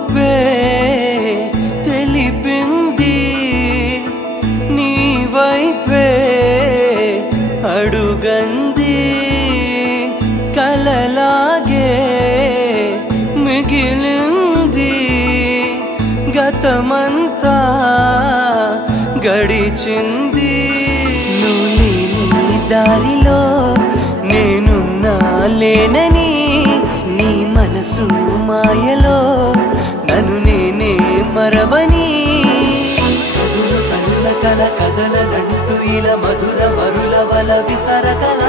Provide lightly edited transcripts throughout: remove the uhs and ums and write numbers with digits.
చూపే తెలిపింది నీ వైపే అడుగంది కలలాగే మిగిలింది గతమంతా గడిచింది నువ్వు లేని దారిలో నేనున్నా లేనని నీ మనసు మాయలో నన్ను నేనే మరవని కనుల కల కదలనంటూ ఇలా మధుర మరుల వల విసరకల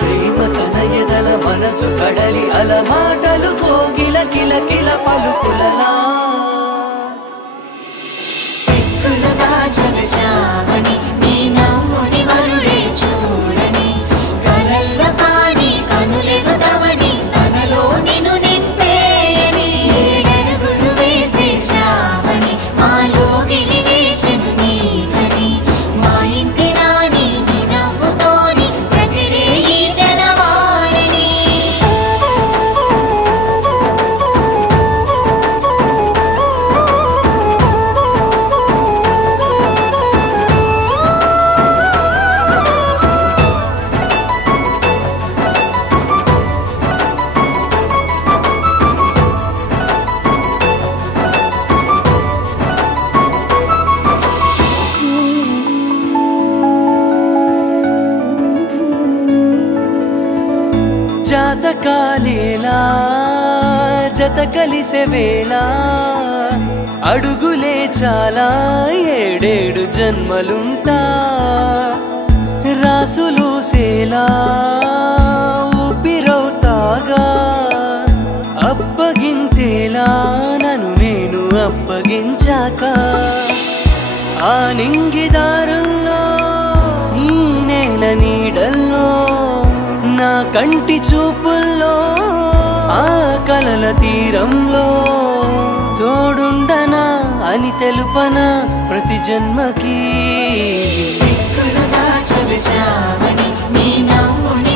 ప్రేమ తన ఎదల మనసు కడలి అల మాటలు కోగిల కిల కిల పలుకులలా శ్రావణి నీ నవ్వుని వరుడే చూడని కలల్ల కాని కనులెదుటవని తనలో నిన్ను నింపేయని ఏడడుగులు వేసే శ్రావణి మాలో గిలివేచెను నీకని మా ఇంటి రాని నీ నవ్వుతోని ప్రతిరేయి తెలవారని జాతకాలేలా జత కలిసే వేళ అడుగులే చాలా ఏడేడు జన్మలుంటా రాసులు సేలా ఊపిరవుతాగా అప్పగింతేలా నన్ను నేను అప్పగించాక ఆ నింగిదారుల్లో ఈ నేల నీడల్లో నా కంటి చూపుల్లో ఆ కలల తీరంలో తోడుండనా అని తెలుపనా ప్రతి జన్మకి శ్రావణి నీ నవ్వుని